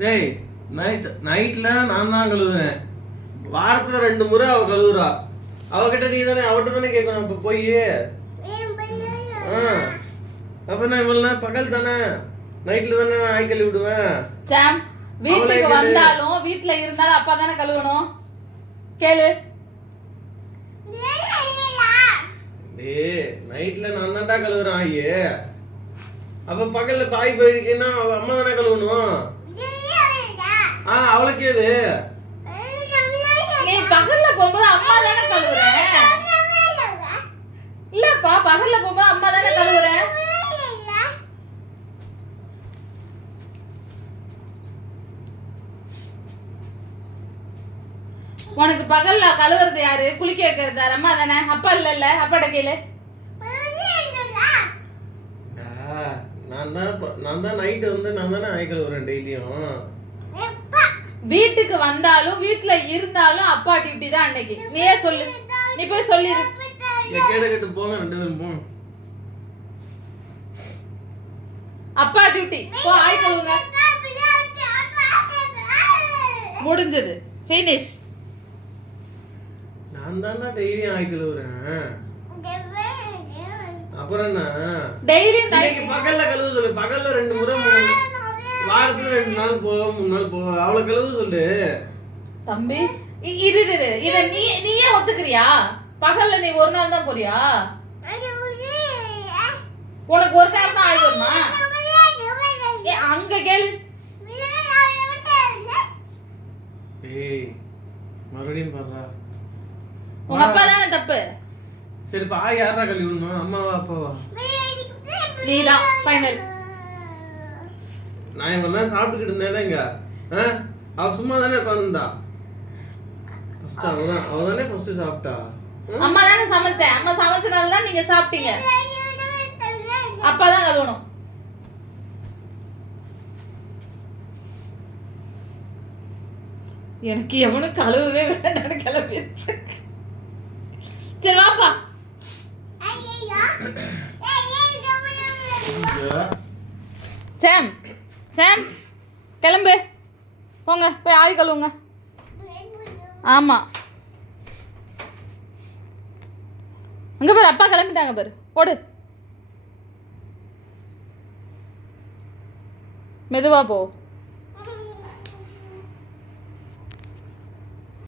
டேய் நைட் நைட்ல நான் தான் கழுவுறேன். வாரத்துல ரெண்டு முறை அவ கழுவுறா. அவகிட்ட நீ தானே அவட்ட தானே கேட்கணும் இப்ப போய். அப்ப நான் இவ்வளவு நேரம் பகல் தானே? நைட்ல தானே நான் ஆய் கழுவி விடுவேன். சாம் வீட்டுக்கு அவளை வந்தாலும் வீட்ல இருந்தாலும் அப்பா தானே கழுவணும். கேளு. டேய் நைட்ல நான் தான்டா கழுவுறேன் ஆயி. அப்ப பகல்ல பாய் போயிருக்கேன்னா அவ அம்மா தானே கழுவணும். ஆ அவளை கேளு. நீ பகல்ல போகும்போது அம்மா தானே கழுவுறேன் இல்லப்பா பகல்ல போகும்போது அம்மா தானே கழுவுறேன் உனக்கு பகல்ல கழுவுறது யாரு? குளிக்க வைக்கிறது யாரு? அம்மா தானே? அப்பா இல்ல இல்ல. அப்பாட்ட கேளு. நான் தான் நான் தான் நைட்டு வந்து நான் தானே ஆய் கழுவுறேன் டெய்லியும். வீட்டுக்கு வந்தாலும் வீட்ல இருந்தாலும் அப்பா டியூட்டி தான் அன்னைக்கு. நீயே சொல்லு. நீ போய் சொல்லிரு அப்பா டியூட்டி போ ஆய் கழுவுங்க. முடிஞ்சது. ஃபினிஷ் நான் தான்டா டெய்லியும் ஆய் கழுவுறேன். அப்புறம் என்ன? டெய்லி இன்னைக்கு பகல்ல கழுவு சொல்லு. பகல்ல ரெண்டு முறை வாரத்துல ரெண்டு நாள் போவ மூணு நாள் போவ அவளை கழுவு சொல்லு. தம்பி இரு இரு, இத நீ நீயே ஒத்துக்கிறியா? பகல்ல நீ ஒரு நாள் தான் போறியா? உனக்கு ஒரு நேரம் தான் ஆய் வருமா? ஏ, அங்க கேளு. டேய் மறுபடியும் பாடுறா. உங்க அப்பா தானே தப்பு? சரி ஆய் யாரா விடணும் அம்மாவா அப்பாவா? நீதான் ஃபைனல் நான் தான் சாப்பிட்டுக்கிட்டு இருந்தேன் இங்க. ஆ? அவ சும்மா தானே உட்காந்துருந்தா ஃபர்ஸ்ட் அவ தான் அவ தானே ஃபர்ஸ்ட் சாப்பிட்டா? அம்மா தானே சமைச்சேன். அம்மா சமைச்சனால தான் நீங்க சாப்பிட்டீங்க. அப்பா தான் கழுவணும். எனக்கு எவனும் கழுவவே வேண்டாம்னு கிளம்பிடுச்சு சரி வாப்பா. சாம். சாம் கிளம்பு. போங்க போய் ஆய் கழுவுங்க. ஆமாம் அங்கே பாரு அப்பா கிளம்பிட்டாங்க பாரு. போடு மெதுவா போ.